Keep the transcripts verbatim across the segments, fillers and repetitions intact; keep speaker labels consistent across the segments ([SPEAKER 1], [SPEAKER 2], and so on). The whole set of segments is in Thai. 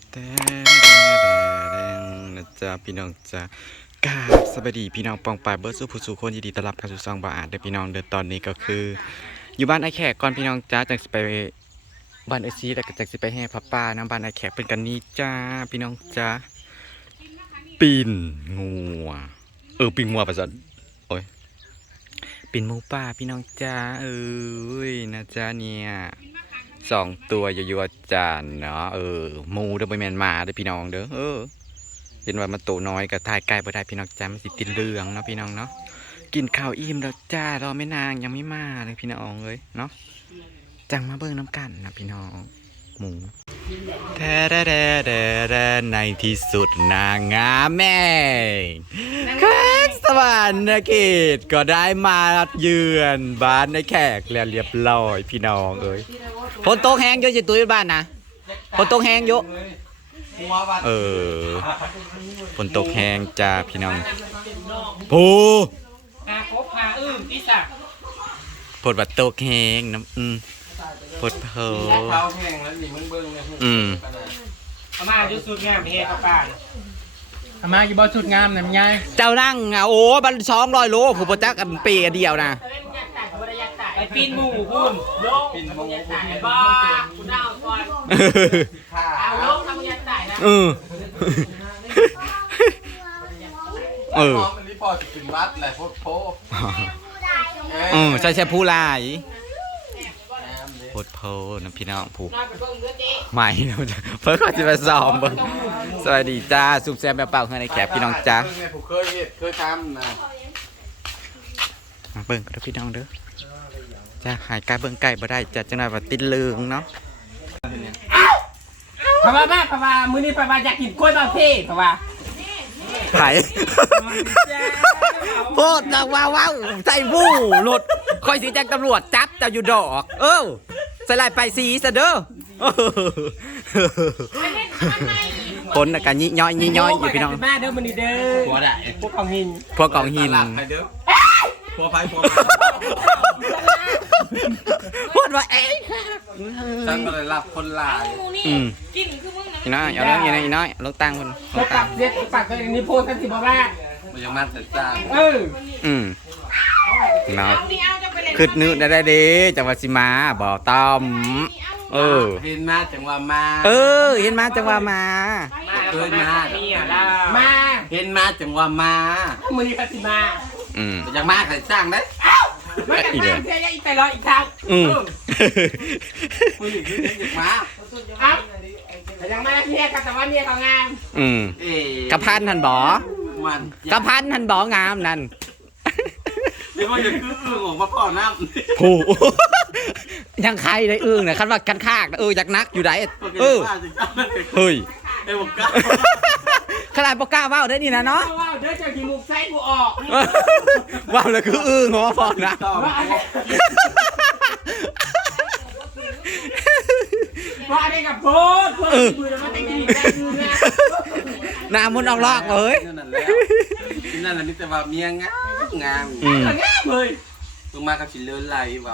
[SPEAKER 1] แต่นะจ๊ะพี่น้องจ๊ะกราบสวัสดีพี่น้องปองปายเบิร์ดสู้ผู้สู่คนยินดีต้อนรับเข้าสู่ซองบาอาดเด้อพี่น้องเด้อตอนนี้ก็คือ อยู่บ้านไอแขกก่อนพี่น้องจ้าจังสิไปบ้านไอซีแล้วก็จังสิไปแห่พับป้าน้ำบ้านไอแขกเป็นกันนี้จ้าพี่น้องจ้าปีนงัวเออปีนงัวปะสันโอ้ยปีนหมูป่าพี่น้องจ้าเอ้ยนะจ้าเนี่ยสองตัวยั่วๆจานเนาะเออหมูเด้อบ่แม่นหมาเด้อพี่น้องเด้อเออเห็นว่ามันโตน้อยก็ถ่ายใกล้บ่ได้พี่น้องจ้ามันสิติดเหลืองเนาะพี่น้องเนาะกินข้าวอิ่มแล้วจ้ารอไม่นางยังไม่มาเลยพี่น้องเอ้ยเนาะจังมาเบิ่งน้ำกันนะพี่น้องหมูแท้แท้แท้แท้ในที่สุดนางงามแม่แขกสวรรค์เขตก็ได้มาเยือนบ้านในแขกแล้วเรียบร้อยพี่น้องเอ้ยฝนตกแห้งเยอะจิตุ้ยบ้านนะฝนตกแห้งเยอะเออฝนตกแห้งจ้าพี่น้องโอ้
[SPEAKER 2] หาครบหาอื้อพี่สัก
[SPEAKER 1] ฝนบัดตกแห้งน้ำอืมฝนเพอ
[SPEAKER 3] เท้าแห้งแล้วนี่มึงเบิ้งเลย
[SPEAKER 1] อืม
[SPEAKER 2] อามาอยู่สุดงามเฮ็ดกับป้า
[SPEAKER 3] อามาอยู่บ่ชุดงามน่ะมันยาย
[SPEAKER 1] เจ้านั่งอ่ะโอ้บันสองร้อยโลผู้ประจักษ์กันปีกันเดียวนะ
[SPEAKER 2] ไปปีนหมู่คุณลงปีนหมู่บ้าคุณเอาก่อนเอาลงทำยันตายนะ
[SPEAKER 1] เออเออ
[SPEAKER 3] มันรีพอร์ตถึงวัดแหละโพดโพ
[SPEAKER 1] เออใช่ใช่ผู้ลายโพดโพน้ำพี่น้องผูกใหม่นะเพิ่งเขาจะไปซ้อมเบิ่งสวัสดีจ้าซุปแซมแบบเป่าเฮือนในแขกพี่น้องจ้า
[SPEAKER 3] ผมเคยเฮ็ดเคยทำนะ
[SPEAKER 1] มาเบิ่งกันเด้อพี่น้องเด้อจ้าหายกายเบิ่งไก่บ่ได้จ้าจังได๋ว่าติดลืงเนาะ
[SPEAKER 2] พะว่ามาพะว่ามื้อนี้พะว่าอยากกินกล้วยบางเพพะว่า
[SPEAKER 1] ไผโพดจังว่าว้าวใส่วู้หลุดคอยสิแจ้งตำรวจจับเจ้าอยู่ดอก เออใส่ลายไปสีซะเด้อคนน่ะกันยิย้อยยิย้อยอยู่พี่น้อง
[SPEAKER 2] มาเด้อมื้อนี้เด้อ
[SPEAKER 3] หัวได้
[SPEAKER 2] พวกของหิน
[SPEAKER 1] พวกกองหิน
[SPEAKER 3] ไปเด้อหัวไฟหัว
[SPEAKER 1] พูดว่าเอ๊ะ
[SPEAKER 3] ฉันก็เลยรับคนลาย
[SPEAKER 1] อืมอีน้อยเอาเรื่องอีน้อยอีน้อยลงตังคนล
[SPEAKER 2] ก็
[SPEAKER 1] ง
[SPEAKER 2] ปั
[SPEAKER 1] ตั
[SPEAKER 2] ก
[SPEAKER 1] ง
[SPEAKER 2] เด็ดปักก็นี่โพสกันสิบ่ว่า
[SPEAKER 3] มันยังมาแต่จ้าง
[SPEAKER 2] เออ
[SPEAKER 1] อืมเนาะขึ้นนึกได้ได้ดีจังหวัดสิมาบ่ต้อมเออ
[SPEAKER 3] เห็นมาจังว่ามา
[SPEAKER 1] เออเห็นมาจังว่ามา
[SPEAKER 3] เคยมา
[SPEAKER 2] นี่อ่ะล่ะมา
[SPEAKER 3] เห็นมาจังว่ามา
[SPEAKER 2] มื้อนี้ก็สิมา
[SPEAKER 1] อืม
[SPEAKER 3] ยังมาใครจ้างได้
[SPEAKER 2] ไม่กันมาเสียอีกไปรออีกครั้ง
[SPEAKER 1] อืม
[SPEAKER 3] มึงคือยังมา
[SPEAKER 2] เอ้าแต่ยังมาเมียกันแต่ว่าเมียเขางาม
[SPEAKER 1] อืม
[SPEAKER 3] เอ๊
[SPEAKER 1] กระพันหันบ่
[SPEAKER 3] มัน
[SPEAKER 1] กระพันหันบ่งามนั่น
[SPEAKER 3] เดี๋ยวมันจะคืออึ่งออกมาพ่อน้ำ
[SPEAKER 1] ผู้ ยังใครได้อึ้งนะคันว่ากันคากนะเอออยากนักอยู่ไหนเออเฮ้ย
[SPEAKER 3] ไอ้บอกก้า
[SPEAKER 1] ขนาดปกล้าเว้าได้นี่นะเนาะ
[SPEAKER 2] ว้าวเดี๋ยวจะกินมุกไส้กูออก
[SPEAKER 1] ว้าวเลยคืออึ้งหัวฟองนะ
[SPEAKER 2] ว่าอะไรกับโพสเพื่อนมือแล้วมันแต่งดีแต่งดีนะ
[SPEAKER 1] น้ำมันออกลอกเลย
[SPEAKER 3] นั่นแหละนั่นแหละมิตรว่าเมียงามงาม
[SPEAKER 1] อืม
[SPEAKER 2] งามเลย
[SPEAKER 3] มึงมากับสิเลือนไหลว่ะ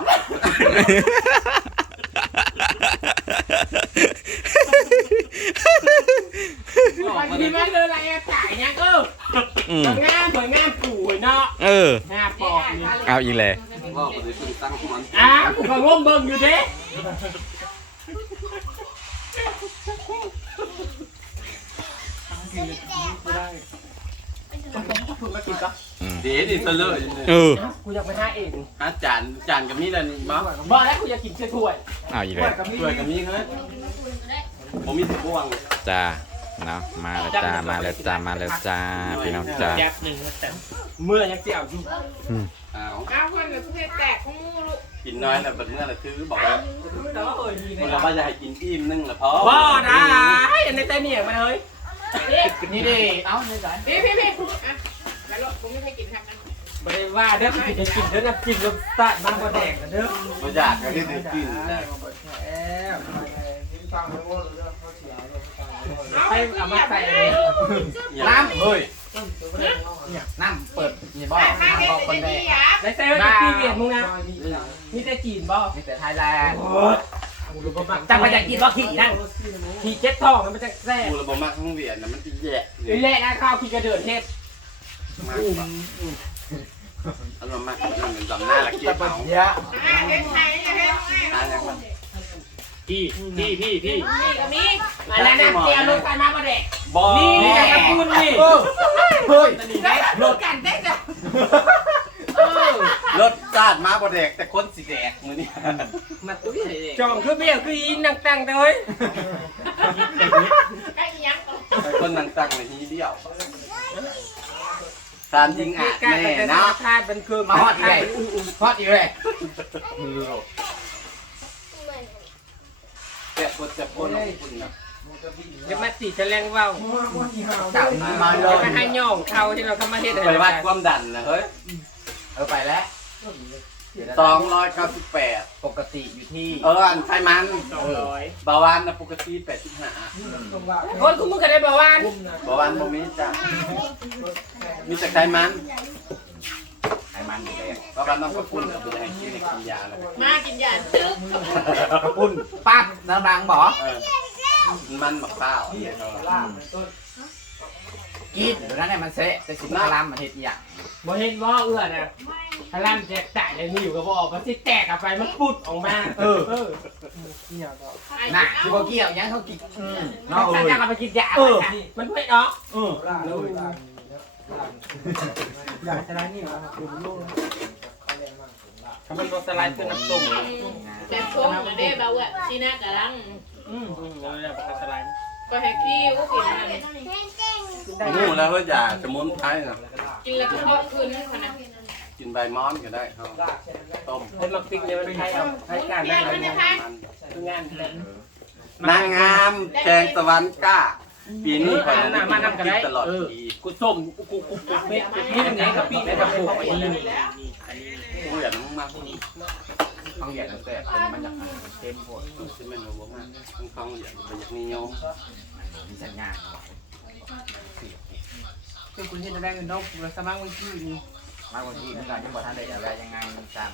[SPEAKER 2] บางทีมันเลยอะไรอะจ่ายเนี่ยเออ
[SPEAKER 1] อืม
[SPEAKER 2] งามเหมือนงามปู่เนาะ
[SPEAKER 1] เออ
[SPEAKER 2] หน้าปอกนี่
[SPEAKER 1] เอาอีกเลย
[SPEAKER 3] ว่าไปเลยตั้งมัน
[SPEAKER 2] อ่ะกูก็ร่วมเบิ่งอยู่เด้
[SPEAKER 3] เดี๋ยวดิเธอเลย
[SPEAKER 1] เออ
[SPEAKER 2] กูอยากไปหาเอง
[SPEAKER 3] อาจารย์จานกับนี่แหละนี่มั้ง
[SPEAKER 2] บอกแล้วกูอยากกินเสื้อถ้วย
[SPEAKER 1] เอาอีกเลย
[SPEAKER 3] ช่วยกับนี่เฮ้ยผมมีสิบพวง
[SPEAKER 1] จ้าเนาะมาแล้วจ้ามาแล้วจ้ามาแล้วจ้าพี่น้องจ้า
[SPEAKER 2] แป๊บหนึ่งแต่เมื่อยังเสี่ยวอยู่
[SPEAKER 1] อืม
[SPEAKER 3] อ้าว
[SPEAKER 4] เอาคนกับเพื่อนแตกของมูลูก
[SPEAKER 3] กินน้อยแล้วบัดเมื่อไรคือบอกว่า
[SPEAKER 2] แต่ว่าเออดี
[SPEAKER 3] คน
[SPEAKER 2] นะ
[SPEAKER 3] เราว่าจะให้กินอิ่มนึงละพอ
[SPEAKER 2] บ่ได้อันในใจเมียมาเลยนี่ดิเอาในใจ
[SPEAKER 4] พี่พี่พี่อ่ะแล้วลูกผมไม่เคยกินครับนะ
[SPEAKER 2] ไม่ได้ว่าเด้อกินจะกินเด้อนะกินรสชาติมากกว่าแดกเด้อ
[SPEAKER 3] ไม่อยากให้ได้กินได้
[SPEAKER 2] ให้เอามาใส่เลย
[SPEAKER 3] น้ำเฮ้ย
[SPEAKER 5] น้ำเปิดนี่บ่
[SPEAKER 4] มา
[SPEAKER 5] น้ำ
[SPEAKER 4] เห็น
[SPEAKER 5] บ่คน
[SPEAKER 4] จะ
[SPEAKER 5] แด
[SPEAKER 4] ดี
[SPEAKER 5] ง
[SPEAKER 4] อ่ะ
[SPEAKER 2] ในใจว่าจะพี่เวียนมึงนะมีแต่จีนบ่
[SPEAKER 5] มีแต่ไทยแลนด์
[SPEAKER 2] จังมาจากกินว่าขี่นั่นขี่เจ็ดทองมันจะแซ่
[SPEAKER 3] กูระบบมากทั้งเวียนนะมันจะแย่
[SPEAKER 2] นี่แหละนะข้าวขี่กระเดิดเฮ็ด
[SPEAKER 3] มากกว่าอารมณ์มากมันเหมือนจำหน้าละเกีย
[SPEAKER 5] ตะ
[SPEAKER 3] ร์
[SPEAKER 5] บั
[SPEAKER 3] เขา
[SPEAKER 5] นยะ
[SPEAKER 4] อ่าเฮ็ดไทยเฮ็ดไทย
[SPEAKER 3] ตายยังมัน
[SPEAKER 2] พี่พี่พี่พี่
[SPEAKER 4] นี่ก็มี
[SPEAKER 2] อันนั้นนะเตียรถไฟมาประเด็ก
[SPEAKER 3] บอ
[SPEAKER 2] นี่ไงกระปุนนี่
[SPEAKER 5] เฮ้ย
[SPEAKER 4] ได้รถกันได้จ้ะ
[SPEAKER 2] เออ
[SPEAKER 3] รถจาดมาบ่แดกแต่คนสีแดกมือนี่
[SPEAKER 2] มาตุ้ยจองคือเบี้ยคืออินนังตังแต่เฮ้ย
[SPEAKER 4] ไอ้ยังก็
[SPEAKER 3] ไอ้คนนั่งตั้งในทีเดียวตามยิงอ่ะ
[SPEAKER 2] การ
[SPEAKER 3] แน่
[SPEAKER 2] เป็น
[SPEAKER 3] นะ
[SPEAKER 2] ธาตุเป็นคือ
[SPEAKER 5] มาฮอดอีกเลยฮอดอีกเลย
[SPEAKER 3] แก่คนจะคนของคุณนะ
[SPEAKER 2] จะมาตีแฉลงว่าว
[SPEAKER 5] จับมาเล
[SPEAKER 2] จะ
[SPEAKER 5] ย
[SPEAKER 2] มาให้ย่องเขาที่เราเข้ามาเฮ็ด
[SPEAKER 3] ไปวัดความดันนะเฮ้ย
[SPEAKER 5] เออไปแล้ว
[SPEAKER 3] สองร้อยเก้าสิบแปด
[SPEAKER 5] ปกติอยู่ที่
[SPEAKER 3] เอออันไขมัน
[SPEAKER 2] สองร้อย
[SPEAKER 3] เบาหวานนะปกติแปดสิบห้า
[SPEAKER 2] คนคุณมึงก็ได้บอกว่า
[SPEAKER 3] เบาหวานบ่มีจ้ะมีแต่ไขมัน
[SPEAKER 5] ไขมันอยู่แล้ว
[SPEAKER 3] เบาหวานต้องกระปุ้นกับไปให้กินกินยาเลย
[SPEAKER 4] มากินยาตึ๊บ
[SPEAKER 5] กระปุ่นปั๊บดังๆบ่
[SPEAKER 3] เออมันมะพร้าวเนี่ยเขา
[SPEAKER 5] กินเดี๋ยวนั้นเนี่ยมันเซะแต่สิบกรัมมันเฮ็ดอย่าง
[SPEAKER 2] บ่เห็นว่าเอื้อนะถ้าล่ำแจกจ่ายเลยมีอยู่กับบ่ออกมันสิแตกออกไปมันปุดออกมาเออเออ
[SPEAKER 5] น่ะคือบ่เกี่ยวยังเขากินอืม
[SPEAKER 2] นอ
[SPEAKER 5] เนาะ
[SPEAKER 2] ก
[SPEAKER 5] เอ้ย
[SPEAKER 2] จากเอาไปกินยามันไม่ออก
[SPEAKER 5] เออ
[SPEAKER 6] อยากจะได้นี่เหรอคุณลูก
[SPEAKER 2] ถ้ามันก็สไลด์ขึ้นน้ำส้ม
[SPEAKER 4] แต่พวกมันได้เบาอ่ะที่หน้ากะลัง
[SPEAKER 2] อืมอืมเราจะสไลด์
[SPEAKER 4] ก็ให้ขี้อู้กินมัน
[SPEAKER 3] นู่แล้วก็อย่าสมุนไพรนะ
[SPEAKER 4] กินแล้วก็พอคืนนั่นขนาด
[SPEAKER 3] กินใบม้อนก็ได้เขาต้ม
[SPEAKER 2] ให้มักติ๊กเนี่ยมันใช้เอาใช้การได้เลยคืองานเลย
[SPEAKER 3] นางงามแจงตะวันกล้าปีนี้คอยจะได้กินตลอดปี
[SPEAKER 2] กูส้มกูกูกูกูเม็ดกูนี่ไงกับพี่แล้วกับกูไปอีก
[SPEAKER 3] กูอยากมาก
[SPEAKER 5] ต้องเหยียดมันเซะมันอยากเต็มโพด
[SPEAKER 3] ๆที่ไม่รู้ว่ามากต้องต้องอยากไปอยากนิยม
[SPEAKER 5] มีสัญญาณ
[SPEAKER 2] คือคุณเห็นได้เงินดอกเราสมัครวันที่นี่
[SPEAKER 5] มากกว่าที่มันก็ยังบ่ทันได้อะไรยังไงมันจำ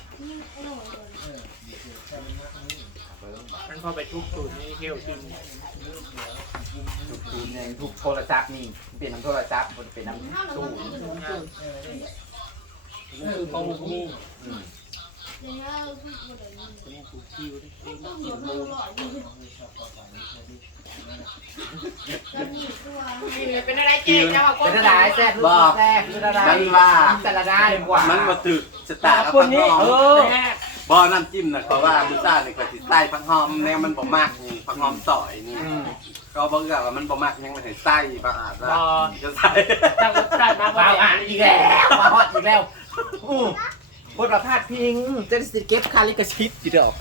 [SPEAKER 2] มันพอไปทุกสูตรนี่เที่ยวจริง
[SPEAKER 5] ทุกทีในทุกโทรศัพท์นี่เป็นน้ำโทรศัพท์มันเป็นน้ำตู้
[SPEAKER 2] คือของมุกนี่
[SPEAKER 5] อืม
[SPEAKER 2] ถูกคิวได้กินมู
[SPEAKER 4] กินแล้วเป็นอะไรเจ๊เจ้าคน
[SPEAKER 5] เป็นอะไรแซ่บรู้แซ่บเป็นอะไร
[SPEAKER 3] มันว่า
[SPEAKER 5] สลัดได้ดีกว่า
[SPEAKER 3] มันมาถึกสตาร์กับ
[SPEAKER 2] คน
[SPEAKER 3] พัง
[SPEAKER 2] นี้
[SPEAKER 3] หอ
[SPEAKER 2] เอ
[SPEAKER 3] ม
[SPEAKER 2] อ
[SPEAKER 3] บ่อน้ำจิ้มนะเพราะว่าบุซ่าเนี่ยก็ติดใต้พังหอมแนวมันบ่มากนี่พังหอมต่อยนี่
[SPEAKER 5] อืม
[SPEAKER 3] ก็บอกว่ามันบ่มากยังไม่ให้ใต้ปลาอาดว่าจะใส่
[SPEAKER 2] ตั้งรสชาติมา
[SPEAKER 5] มา
[SPEAKER 2] ว่า
[SPEAKER 5] อ่านอีกแล้วมาฮอดอีกแล้วอือพดประพาดพิงจะสิเก็บคาลิกาชิปอยู่ดอก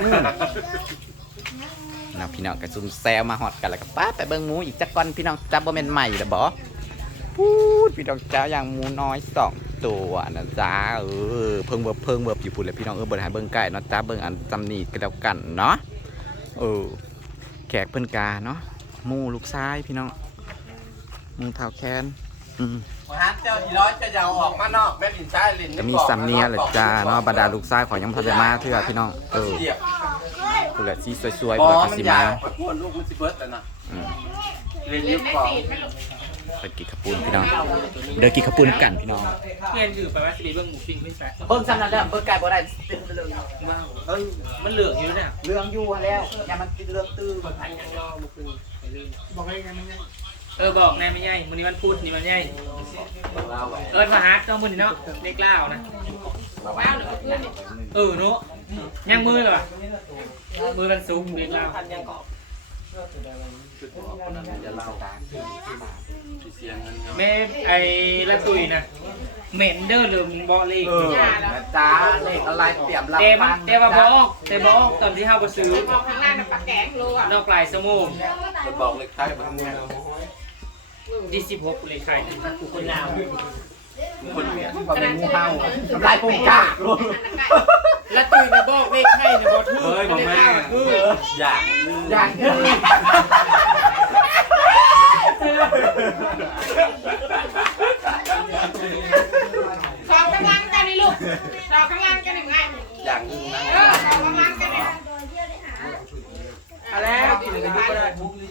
[SPEAKER 1] น้องพี่น้องกระซุ่มแซวมาฮอดกันแล้วก็ป้าไปเบิ่งหมูอีกจักก่อนพี่น้องจับบ่แม่นใหม่ล่ะบ่พูดพี่น้องจ้าอย่างหมูน้อยสองตัวนะจ้าเออเพิ่งเบิบเพิ่งเบิบอยู่พุ่นเลยพี่น้องเออบ่ได้ให้เบิ่งใกล้เนาะจ้าเบิ่งอันจำนี่ก็แล้วกันเนาะเออแขกเพิ่นกาเนาะหมูลูกชายพี่น้องหมูเท้าแคนอืม
[SPEAKER 3] ฮะเจ้าอีร้อยจะยาวออกมานอกแม่ดินชายลิน
[SPEAKER 1] ก็มีสำเนียงแหละจ้าเนาะบรรดาลูกชายของยังพัฒนาเถื่อพี่น้องเออพุ่นแหละสีสวยๆ
[SPEAKER 3] บอ
[SPEAKER 1] เพิ่นก็
[SPEAKER 3] มัน
[SPEAKER 1] สิ
[SPEAKER 3] ยา
[SPEAKER 1] มา
[SPEAKER 3] วพวกลูกมันสิเบิร์ดแล้วนะ
[SPEAKER 1] อืม
[SPEAKER 3] เรียน
[SPEAKER 4] เล่
[SPEAKER 3] ยุ
[SPEAKER 4] น
[SPEAKER 3] บ
[SPEAKER 4] ไม่
[SPEAKER 3] ของ
[SPEAKER 4] ติดไม่หลุด
[SPEAKER 1] ไปกินข้าวปุ้นพี่น้องเดี๋ยวกินข้าวปุ้นน้ำกันพี่น้อง
[SPEAKER 2] เรียนอยู่ไปว่าสิริเบิ่งหมูปิ้งไม่ใช่
[SPEAKER 5] เบิ่งซ้ำนั่นแหละเบิ่งไก่บ่ได้เป็นเรื่อง
[SPEAKER 2] เฮ้ยมันเหลืองอยู่เนี่ย
[SPEAKER 5] เรื่องอยู่แล้วอย่ามันกินเรื่องตื้อ
[SPEAKER 2] คนไทยยังรอบุกขึ้นไปเรื่อย
[SPEAKER 6] บอกให้กันไม่ใช่
[SPEAKER 2] เออบอกแน่ไม่ใช่มื้อนี้มันพูดนี่มันใหญ่
[SPEAKER 3] เรา
[SPEAKER 2] เอิ้นมาหาเจ้ามื้อนี้เนาะเล็กล่าวนะ
[SPEAKER 4] ว้าวหนูเพื่อนเนี่ย
[SPEAKER 2] เออเนาะยังมือเลยว่ะมือมันสูงเล็กล่าว
[SPEAKER 3] จุดออกคนนั้นจะเล่าเสียงเงิน
[SPEAKER 2] แม่ไอ้ละตุยนะเหม็นเด้อลืมบ่เลข
[SPEAKER 5] เออจ้าเลขอะไรเตรียมรับ
[SPEAKER 2] แต่มัน
[SPEAKER 5] ฟัง
[SPEAKER 2] แต่ว่าบ่ออกแต่บ่ออกตอนที่เฮาบ่ซื้อ
[SPEAKER 4] มองข้างล่างกับปลาแกงรู้อ่ะ
[SPEAKER 2] นอกปลายสมอง
[SPEAKER 3] จะบอกเลขท้ายมันเนี่ย
[SPEAKER 2] ที่สิบหกเลยขายกูคนลาว
[SPEAKER 3] คนเวียน
[SPEAKER 5] ก็เป็นงูเห่าทำลายปุ่มกล้า
[SPEAKER 2] ละตุยนะบอกเลขให้นะบ่ถูก
[SPEAKER 3] เฮ้ยบอกแม่อย่างนึง
[SPEAKER 5] อย่างนี้
[SPEAKER 4] สอบกำลังกันนี่ลูกสอบกำลังกันหนึ่งไง
[SPEAKER 3] อย่างนึงนะ
[SPEAKER 4] เออสอบกำลังกันเนี่ย
[SPEAKER 2] อะไรกินกันก็ได้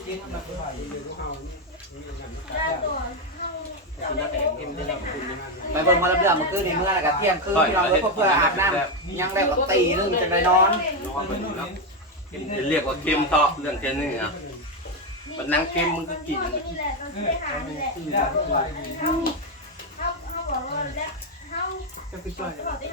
[SPEAKER 5] ไปเบิ่งพอลำเดือดมันคือในเมื่อกับเที่ยงคืนที่เราเลยเพื่ออาบน้ำยังได้ก็ตีนึงจะได้นอน
[SPEAKER 3] เรียกว่าเค็มตอกเรื่องแค่นี้อ่ะมันนั่งเค็มมึงก็กิน
[SPEAKER 6] จะไปช่วย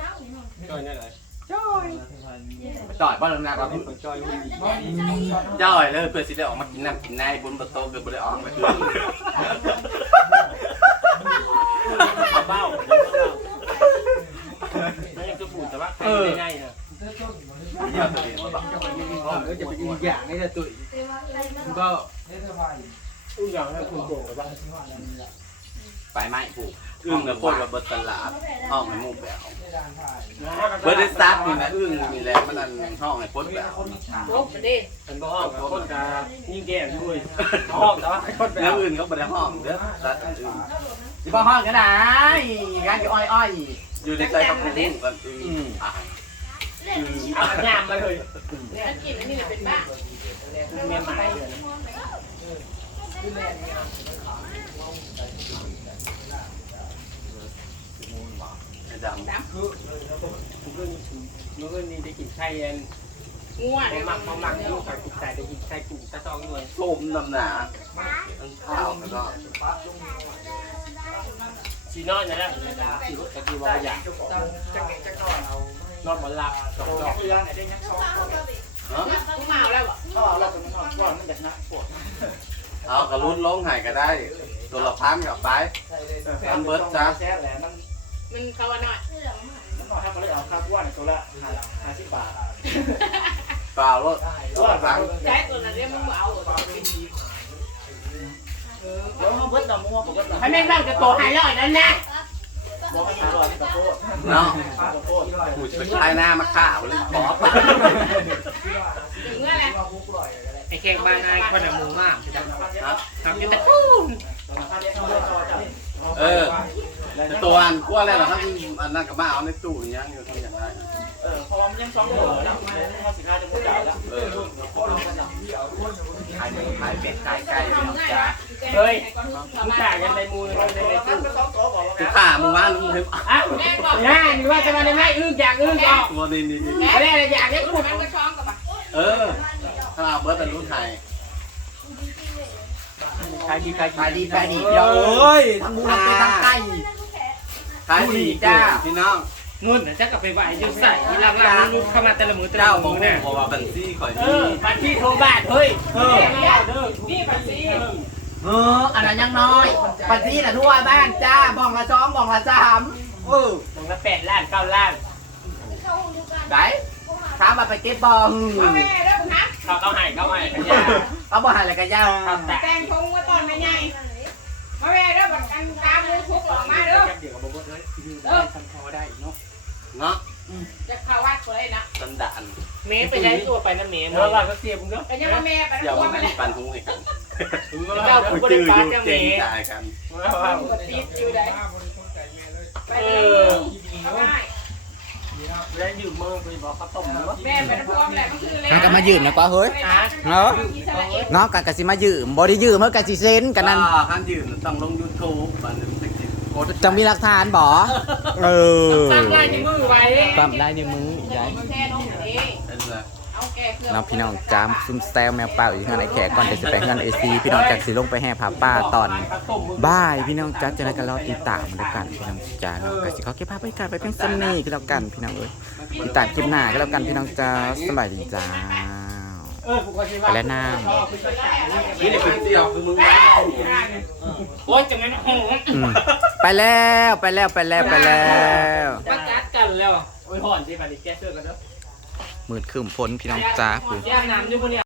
[SPEAKER 5] จอดบ้านหลังนาครับ
[SPEAKER 6] จอยหุ่น
[SPEAKER 3] ย่อยเลยเพื่อสิได้ออกมากินน้ำกินในบนประตูเกิดบ่ได้ออกไปเลย
[SPEAKER 2] เบ้าไม่ยังจะปูดแต่ว่าง่ายๆนะ
[SPEAKER 3] อย่าไปเรียนว่าแบบ
[SPEAKER 6] ก็จะเป็นอีกอย่างนี่แหละตุ้ยก็
[SPEAKER 2] อึ้งอย่างนั้นคุณโกงกับบ้า
[SPEAKER 5] ไปไม้ผูก
[SPEAKER 3] อึ้งนะโคตรว่าเบิดตลาดห้องให้มุกแบบเบิดได้ซัดนี่นะอึ้งนี่แหละมันนั่นห้องให้โคตรแบบ
[SPEAKER 4] โอ้ดิ
[SPEAKER 2] เป็นบ่ห้องคนกายิ่งแก่ด้วยห้องแต่ว่าคนแบ
[SPEAKER 3] แล้ว
[SPEAKER 2] บ
[SPEAKER 3] อื่นเขาบ่ได้ห้องเด้อซัดอันอื่น
[SPEAKER 5] ที่บ้านห้องกันไหนงานกับอ้อยอ้อย
[SPEAKER 3] อยู่ในใจกับผู้หญิงกันอึ้งอ่ะอึ้ง
[SPEAKER 2] เอาหยามมาเลย
[SPEAKER 4] ฉันกินอันนี้เป็นบ้า
[SPEAKER 2] เมียนใหม่เลย
[SPEAKER 3] ดำ
[SPEAKER 2] เมื่อเมื่อนี้ได้กินไข่ยัน
[SPEAKER 4] งัว
[SPEAKER 2] พอ
[SPEAKER 4] เนี่ย
[SPEAKER 2] หมักพอหมักลูกไก่กุ๊กไก่ได้กินไข่กุ้งตะตองด้วย
[SPEAKER 3] ส้มน้ำหนาทั้งข้าวแล้วก็
[SPEAKER 2] ชีนอนนะนะชีรถตะกี้ว่าอยากนอนบนหลับสองดอก
[SPEAKER 3] เนาะ
[SPEAKER 4] มึงเมาแล้วบ่
[SPEAKER 3] เอากระลุ้นลงหายก็ได้ตัวละพันกับไปมันเบิดจ้า
[SPEAKER 4] มันเขาว่าน้อย
[SPEAKER 3] เปล่ารถตัวละพัน
[SPEAKER 4] ใช้ตัวนั้นเรียกมึงเอาให้แม่งบ้างจะโตหายร้อยนั่นนะ
[SPEAKER 3] เนาะกูจะไปคลายหน้ามาข่าวเลยขอป
[SPEAKER 4] ถึงเมื่อไร
[SPEAKER 2] ไอ้แขกบ้านนายคนละมูมากจะ
[SPEAKER 3] ครับ
[SPEAKER 2] ทำอยู่แต่ปูน
[SPEAKER 3] เออตัวอันกลัวแล้วเหรอครับอันนั้นกับมาเอาในตู้อย่างเงี้ยอยู่ทำอย่างไรเออพอมันยังสองหัวแล้วมันสิบห้าจะพูดแล้วเออขายขายเป็ดขายไก่จ้า
[SPEAKER 2] เฮ้ยมึงจ่ายกันในมูในในตู้
[SPEAKER 3] กูข่ามึงว่ามึงเห็น
[SPEAKER 2] อ้าวง่ายนี่ว่าจะมาในไม่อึ้งอยากอึ้งออก
[SPEAKER 3] ตัวนี้นี่นี่
[SPEAKER 2] ไม่ได้อะไรอยากได้
[SPEAKER 4] พู
[SPEAKER 2] พู
[SPEAKER 4] ด
[SPEAKER 2] ด
[SPEAKER 4] มันก็ช้องกับปะ
[SPEAKER 3] เออถ้าเอาเบิร์ดเป็นรุ่นไทย
[SPEAKER 2] ขายดีขาย
[SPEAKER 5] ขายดีขายดีเดี๋ยวเอ้ยทั้งหมูทั้งเป็ดทั้งไก่
[SPEAKER 3] ขายดีจ้าพี่น้อง
[SPEAKER 2] เงินจะกลับไปไหวจะใส่ที่ล่างๆรุดเข้ามาแต่ละมือแต่ละ
[SPEAKER 3] เจ้าบ
[SPEAKER 2] มื
[SPEAKER 3] อก
[SPEAKER 2] อเนี่ย
[SPEAKER 3] บอกว่าบัญชีข่อย
[SPEAKER 2] เอ
[SPEAKER 3] นี่
[SPEAKER 2] อบัตรที่โทรบาทเฮ้ยเออ
[SPEAKER 4] นี่ภาษี
[SPEAKER 5] เอออันนั้นยังน้อยปัจจุบันทั่วบ้านจ้าบ้องละสองบ้องละสามเออ
[SPEAKER 2] มึงละแปดล้านเก้าล้าน
[SPEAKER 5] ไหนถามมาไปเก็บบ้อง
[SPEAKER 4] พ่อแม่เด้อนะ
[SPEAKER 2] เขาเขาให้เขาให้กันยา
[SPEAKER 5] เอาบ่หันอะไรกันย่า
[SPEAKER 2] เขาแตก
[SPEAKER 4] แต่งทงว่าตอนไม่ใหญ่พ่อแม่เด้อบัดกันตามมือทุกออกมาเด้อ
[SPEAKER 2] เดี๋ยวกับบ๊อบเลย
[SPEAKER 4] เออ
[SPEAKER 2] ทำพอได้เนาะ
[SPEAKER 3] เนาะ
[SPEAKER 4] จะเข้าวัดเลยนะ
[SPEAKER 3] สันดาน
[SPEAKER 2] เมย์ไปใช้ตัวไปนะเมย์เนาะเราก็เสียมึงเนาะ
[SPEAKER 4] เป็นยังไงแม่ไป
[SPEAKER 3] เดี๋ยว
[SPEAKER 4] ทั่ว
[SPEAKER 3] มัน
[SPEAKER 4] ไปเลย
[SPEAKER 3] ปันทุงให้กัน
[SPEAKER 2] เจ้าคุณบริการจะเม
[SPEAKER 3] เจ๊ง
[SPEAKER 2] ย์
[SPEAKER 3] จ่ายกัน
[SPEAKER 4] ติดอยู่ได้ไป
[SPEAKER 2] เอ
[SPEAKER 4] เล
[SPEAKER 2] อย
[SPEAKER 4] เขาได้
[SPEAKER 2] แล้วยืมมือไปบอกเขาต้มเนาะ
[SPEAKER 4] แม่ไปทั่วไปเลยมันคือเลย
[SPEAKER 5] มันก็มายืมนะกว่าเฮ้ยเนาะเนาะกันกะสิมายืมบ่ได้ยืมเมื่อกะสิเซ็นกันนั่น
[SPEAKER 3] อ่าขั้นยืนต้องลงยูทูบปันนึงสิกิน
[SPEAKER 5] จังมีหลักฐานบ่เออ
[SPEAKER 2] ตั้งลายในมือไว้
[SPEAKER 5] ตามได้ในมือยาย
[SPEAKER 4] แค่น้องเอง
[SPEAKER 3] เป็นไร
[SPEAKER 4] เอาแก่เครื่อง
[SPEAKER 5] น้องพี่น้องจามซุ่มแซวแมวเป่าอยู่ที่งานไอ้แขกก่อนจะสิไปงานเอซีพี่น้องจากสิลงไปแห่ผาป้าตอนบ่ายพี่น้องจัดจะได้กันรอติดตามมันด้วยกันพี่น้องจ้าเนาะก็สิขอเก็บภาพบรรยากาศไปเพียงซ้ำนี้ก็แล้วกันพี่น้องเอ้ยติดตามคลิปหน้าก็แล้วกันพี่น้องจ้าสบายดีจ้า
[SPEAKER 2] เออกูก็คิด
[SPEAKER 5] ไป
[SPEAKER 2] ว่า
[SPEAKER 5] แล้วน้
[SPEAKER 3] นี่เนี่ยเป็นเสี่ยวคือมึงนะ
[SPEAKER 2] โอ๊ยจังนั้นโอ้โห
[SPEAKER 5] ำอืมไปแล้วไปแล้วไปแล้วไปแล้ว
[SPEAKER 2] ประจัดกันแล้วโอ้ยห่อนที่มาดิแก้เสื้อกันเนาะ
[SPEAKER 5] มืดครึ้มพ้นพี่น้องจ้าผู้
[SPEAKER 2] แก้น้ำอยู่พวกเนี้ย